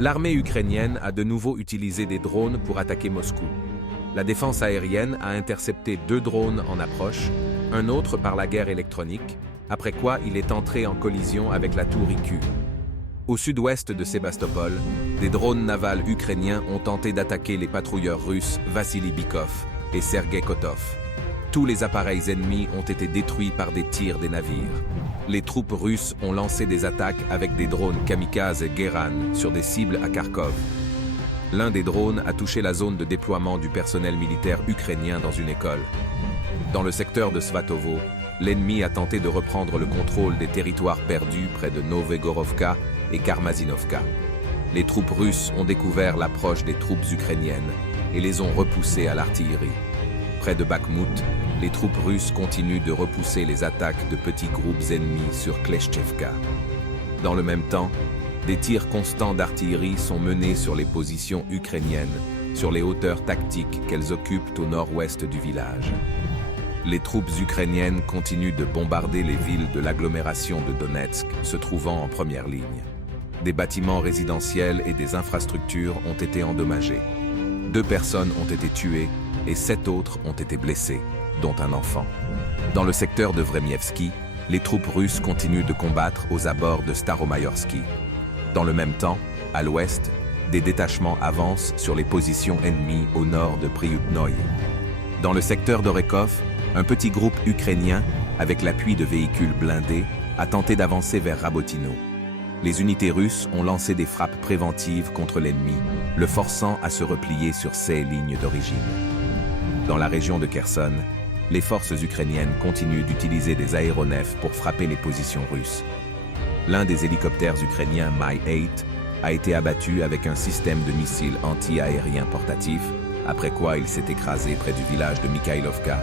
L'armée ukrainienne a de nouveau utilisé des drones pour attaquer Moscou. La défense aérienne a intercepté 2 drones en approche, un autre par la guerre électronique, après quoi il est entré en collision avec la tour IQ. Au sud-ouest de Sébastopol, des drones navals ukrainiens ont tenté d'attaquer les patrouilleurs russes Vassili Bykov et Sergei Kotov. Tous les appareils ennemis ont été détruits par des tirs des navires. Les troupes russes ont lancé des attaques avec des drones kamikazes Geran sur des cibles à Kharkov. L'un des drones a touché la zone de déploiement du personnel militaire ukrainien dans une école. Dans le secteur de Svatovo, l'ennemi a tenté de reprendre le contrôle des territoires perdus près de Novegorovka et Karmazinovka. Les troupes russes ont découvert l'approche des troupes ukrainiennes et les ont repoussées à l'artillerie. Près de Bakhmut, les troupes russes continuent de repousser les attaques de petits groupes ennemis sur Kleshchevka. Dans le même temps, des tirs constants d'artillerie sont menés sur les positions ukrainiennes, sur les hauteurs tactiques qu'elles occupent au nord-ouest du village. Les troupes ukrainiennes continuent de bombarder les villes de l'agglomération de Donetsk, se trouvant en première ligne. Des bâtiments résidentiels et des infrastructures ont été endommagés. 2 personnes ont été tuées et 7 autres ont été blessées, dont un enfant. Dans le secteur de Vremievski, les troupes russes continuent de combattre aux abords de Staromayorsky. Dans le même temps, à l'ouest, des détachements avancent sur les positions ennemies au nord de Priutnoye. Dans le secteur d'Orekov, un petit groupe ukrainien, avec l'appui de véhicules blindés, a tenté d'avancer vers Rabotino. Les unités russes ont lancé des frappes préventives contre l'ennemi, le forçant à se replier sur ses lignes d'origine. Dans la région de Kherson, les forces ukrainiennes continuent d'utiliser des aéronefs pour frapper les positions russes. L'un des hélicoptères ukrainiens Mi-8 a été abattu avec un système de missiles anti-aériens portatifs, après quoi il s'est écrasé près du village de Mikhailovka,